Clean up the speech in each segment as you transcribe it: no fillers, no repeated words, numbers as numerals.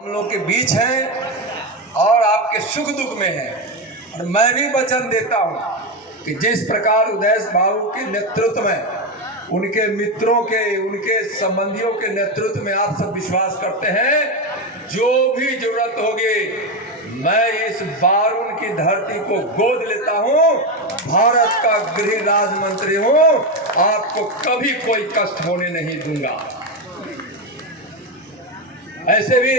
हम लोग के बीच हैं और आपके सुख दुख में हैं। और मैं भी वचन देता हूं कि जिस प्रकार उदयस बाबू के नेतृत्व में, उनके मित्रों के, उनके संबंधियों के नेतृत्व में आप सब विश्वास करते हैं, जो भी जरूरत होगी मैं इस बारून की धरती को गोद लेता हूं। भारत का गृह राज्य मंत्री हूं, आपको कभी कोई कष्ट होने नहीं दूंगा। ऐसे भी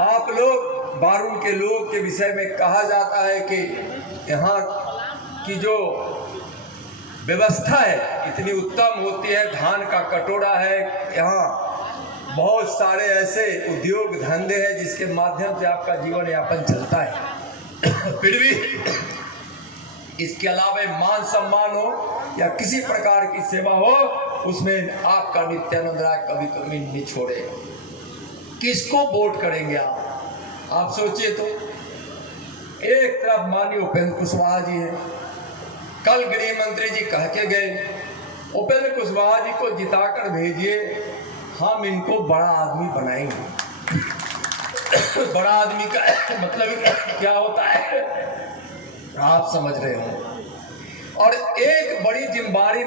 आप लोग बारून के लोग के विषय में कहा जाता है कि यहाँ की जो व्यवस्था है इतनी उत्तम होती है, धान का कटोरा है, यहाँ बहुत सारे ऐसे उद्योग धंधे हैं जिसके माध्यम से आपका जीवन यापन चलता है। फिर भी इसके अलावा मान सम्मान हो या किसी प्रकार की सेवा हो, उसमें आपका नित्यानंद राय कभी कभी नहीं छोड़े। किसको वोट करेंगे आप सोचिए तो। एक तरफ माननीय उपेंद्र कुशवाहा जी हैं, कल गृह मंत्री जी कह के गए उपेंद्र कुशवाहा जी को जिताकर भेजिए, हम इनको बड़ा आदमी बनाएंगे। बड़ा आदमी का मतलब क्या होता है आप समझ रहे हो। और एक बड़ी जिम्मेदारी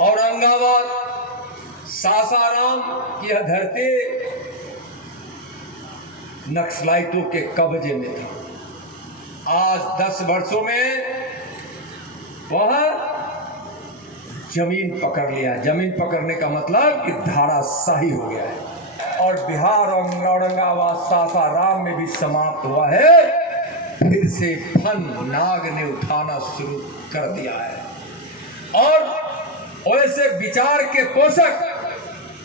औरंगाबाद सासाराम की यह धरती नक्सलाइटों के कब्जे में था। आज 10 वर्षों में वह जमीन पकड़ लिया। जमीन पकड़ने का मतलब कि धाराशाही हो गया है और बिहार और औरंगाबाद सासाराम में भी समाप्त हुआ है। फिर से फन नाग ने उठाना शुरू कर दिया है। और वैसे विचार के पोषक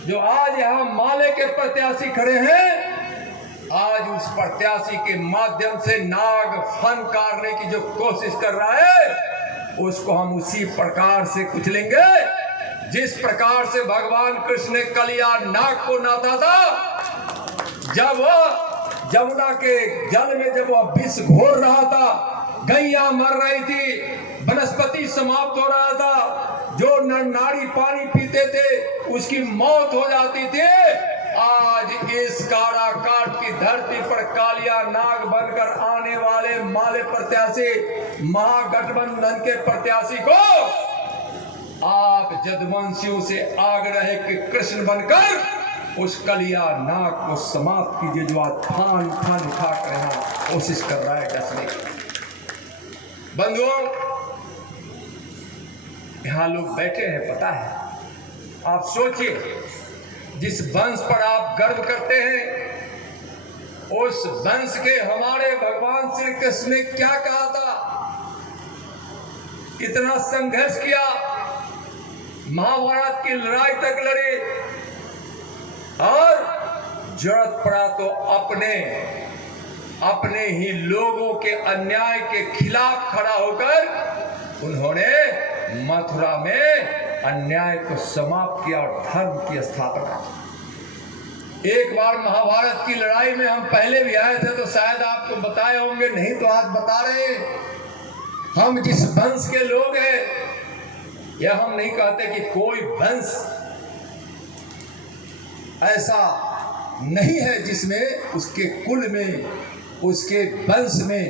जो आज यहाँ माले के प्रत्याशी खड़े हैं, आज उस प्रत्याशी के माध्यम से नाग फन काटने की जो कोशिश कर रहा है, उसको हम उसी प्रकार से कुचलेंगे जिस प्रकार से भगवान कृष्ण ने कलिया नाग को नाथा था। जब वह जमुना के जल में जब वह विष घोर रहा था, गैया मर रही थी, वनस्पति समाप्त हो रहा था, जो नारी पानी पीते थे उसकी मौत हो जाती थी। आज इस काराकाट की धरती पर कालिया नाग बनकर आने वाले माले प्रत्याशी, महागठबंधन के प्रत्याशी को आप जदवंशियों से आग्रह है कि कृष्ण बनकर उस कलिया नाग को समाप्त कीजिए, जो आज फान उठा कर यहाँ कोशिश कर रहा है डसने की। बंधुओं, यहाँ लोग बैठे हैं, पता है, आप सोचिए जिस वंश पर आप गर्व करते हैं, उस वंश के हमारे भगवान श्री कृष्ण ने क्या कहा था, कितना संघर्ष किया, महाभारत की लड़ाई तक लड़े और जरूरत पड़ा तो अपने ही लोगों के अन्याय के खिलाफ खड़ा होकर उन्होंने मथुरा में अन्याय को समाप्त किया और धर्म की स्थापना। एक बार महाभारत की लड़ाई में हम पहले भी आए थे तो शायद आपको बताए होंगे, नहीं तो आज बता रहे हैं। हम जिस वंश के लोग हैं, यह हम नहीं कहते कि कोई वंश ऐसा नहीं है जिसमें उसके कुल में, उसके वंश में,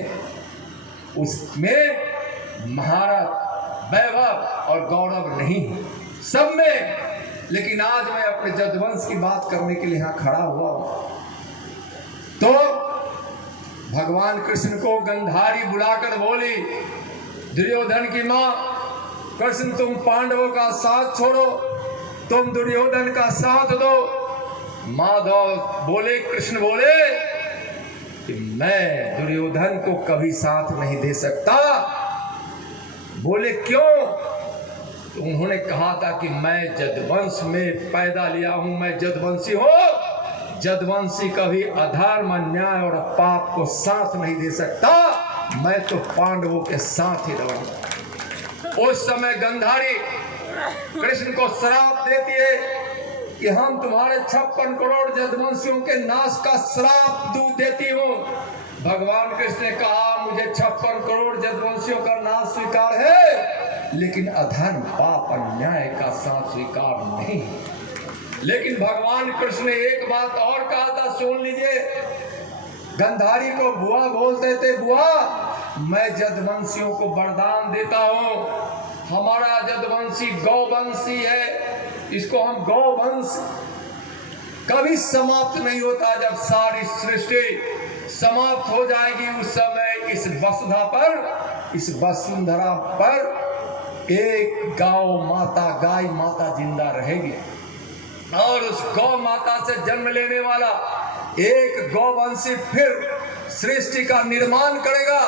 उसमें महारत, वैभव और गौरव नहीं, सब में। लेकिन आज मैं अपने जदवंश की बात करने के लिए यहाँ खड़ा हुआ हूं। तो भगवान कृष्ण को गंधारी बुलाकर बोली, दुर्योधन की मां, कृष्ण तुम पांडवों का साथ छोड़ो, तुम दुर्योधन का साथ दो। माधव बोले, कृष्ण बोले कि मैं दुर्योधन को कभी साथ नहीं दे सकता। बोले क्यों? तो उन्होंने कहा था कि मैं जदवंश में पैदा लिया हूं, मैं जदवंशी हूं। जदवंशी कभी अधर्म, अन्याय और पाप को साथ नहीं दे सकता, मैं तो पांडवों के साथ ही रहूंगा। उस समय गंधारी कृष्ण को श्राप देती है कि हम तुम्हारे 56 करोड़ जदवंशियों के नाश का श्राप देती हूं। भगवान कृष्ण ने कहा, मुझे 56 करोड़ जदवंशियों का नाश स्वीकार है, लेकिन अधर्म, पाप, अन्याय का साथ स्वीकार नहीं। लेकिन भगवान कृष्ण ने एक बात और कहा था, सुन लीजिए। गंधारी को बुआ बोलते थे, बुआ मैं जदवंशियों को वरदान देता हूं, हमारा जदवंशी गौवंशी है, इसको हम गौवंश कभी समाप्त नहीं होता। जब सारी सृष्टि समाप्त हो जाएगी उस समय इस वसुधा पर, इस वसुंधरा पर एक गौ माता, गाय माता जिंदा रहेगी और उस गौ माता से जन्म लेने वाला एक गौवंशी फिर सृष्टि का निर्माण करेगा।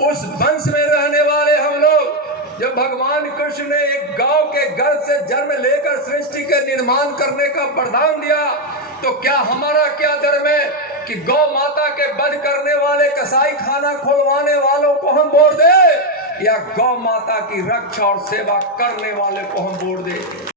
उस वंश में रहने वाले हम लोग, जब भगवान कृष्ण ने एक गांव के गर्भ से जन्म लेकर सृष्टि के निर्माण करने का वरदान दिया, तो क्या हमारा क्या धर्म है कि गौ माता के वध करने वाले, कसाई खाना खुलवाने वालों को हम वोट दे, या गौ माता की रक्षा और सेवा करने वाले को हम वोट दे?